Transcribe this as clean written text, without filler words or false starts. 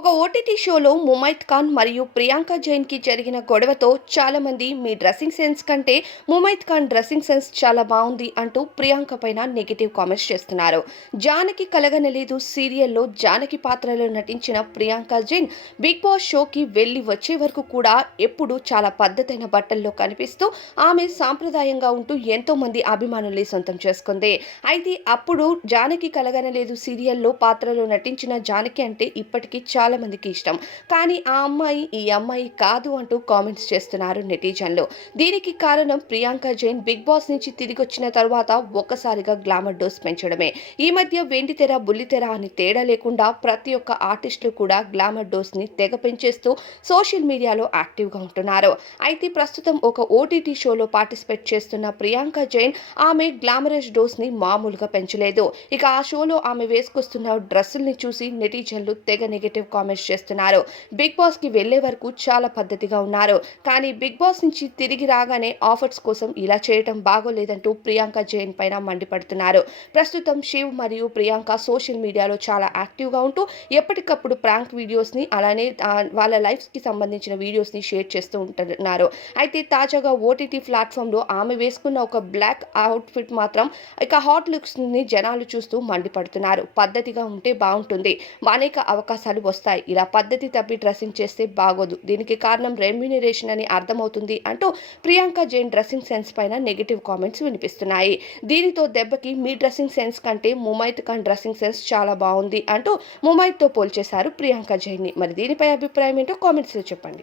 ఒక ఓటీటీ షోలో ముమైత్ ఖాన్ మరియు ప్రియాంక జైన్‌కి జరిగిన గొడవతో చాలామంది మీ డ్రెస్సింగ్ సెన్స్ కంటే ముమైత్ ఖాన్ డ్రెస్సింగ్ సెన్స్ చాలా బావుంది అంటూ ప్రియాంక పైన నెగెటివ్ కామెంట్స్ చేస్తున్నారు. 'జానకి కలగనలేదు' సీరియల్‌లో జానకి పాత్రలో నటించిన ప్రియాంక జైన్ బిగ్ బాస్ షోకి వెళ్లి వచ్చే వరకు కూడా ఎప్పుడూ చాలా పద్ధతైన బట్టల్లో కనిపిస్తూ ఆమె సాంప్రదాయంగా ఉంటూ ఎంతోమంది అభిమానుల్ని సొంతం చేసుకుంది. అయితే అప్పుడు 'జానకి కలగనలేదు' సీరియల్‌లో పాత్రలో నటించిన జానకి అంటే ఇప్పటికీ చాలా మందికి ఇష్టం. కానీ ఆ అమ్మాయి ఈ అమ్మాయి కాదు అంటూ కామెంట్స్ చేస్తున్నారు నెటిజన్లు. దీనికి కారణం ప్రియాంక జైన్ బిగ్ బాస్ నుంచి తిరిగొచ్చిన తరువాత ఒక్కసారిగా గ్లామర్ డోస్ పెంచడమే. ఈ మధ్య వెండితెర, బుల్లితెర అని తేడా లేకుండా ప్రతి ఒక్క ఆర్టిస్టులు కూడా గ్లామర్ డోస్‌ని తెగ పెంచేస్తూ సోషల్ మీడియాలో యాక్టివ్‌గా ఉంటున్నారు. అయితే ప్రస్తుతం ఒక ఓటీటీ షోలో పార్టిసిపేట్ చేస్తున్న ప్రియాంక జైన్ ఆమె గ్లామరస్ డోస్‌ని మామూలుగా పెంచలేదు. ఇక ఆ షోలో ఆమె వేసుకొస్తున్న డ్రెస్సుల్ని చూసి నెటిజన్లు తెగ నెగెటివ్ కామెంట్స్ చేస్తున్నారు. బిగ్ బాస్‌కి వెళ్లే వరకు చాలా పద్ధతిగా ఉన్నారు. కానీ బిగ్ బాస్ నుంచి తిరిగి రాగానే ఆఫర్స్ కోసం ఇలా చేయటం బాగోలేదంటూ ప్రియాంక జైన్ పైన మండిపడుతున్నారు. ప్రస్తుతం శివ్ మరియు ప్రియాంక సోషల్ మీడియాలో చాలా యాక్టివ్‌గా ఉంటూ ఎప్పటికప్పుడు ప్రాంక్ వీడియోస్‌ని అలానే వాళ్ళ లైఫ్స్‌కి సంబంధించిన వీడియోస్‌ని షేర్ చేస్తూ ఉంటున్నారు. అయితే తాజాగా ఓటీటీ ప్లాట్‌ఫామ్‌లో ఆమె వేసుకున్న ఒక బ్లాక్ అవుట్‌ఫిట్ మాత్రం ఇక హాట్ లుక్స్‌ని జనాలు చూస్తూ మండిపడుతున్నారు. పద్ధతిగా ఉంటే బావుంటుంది. అనేక అవకాశాలు వస్తాయి. ఇలా పద్ధతి తప్పి డ్రెస్సింగ్ చేస్తే బాగోదు. దీనికి కారణం రెమ్యూనరేషన్ అని అర్థమవుతుంది అంటూ ప్రియాంక జైన్ డ్రెస్సింగ్ సెన్స్ పైన నెగెటివ్ కామెంట్స్ వినిపిస్తున్నాయి. దీనితో దెబ్బకి మీ డ్రెస్సింగ్ సెన్స్ కంటే ముమైత్ ఖాన్ డ్రెస్సింగ్ సెన్స్ చాలా బావుంది అంటూ ముమైత్‌తో పోల్చేశారు ప్రియాంక జైన్‌ని. మరి దీనిపై అభిప్రాయం ఏంటో కామెంట్స్‌లో చెప్పండి.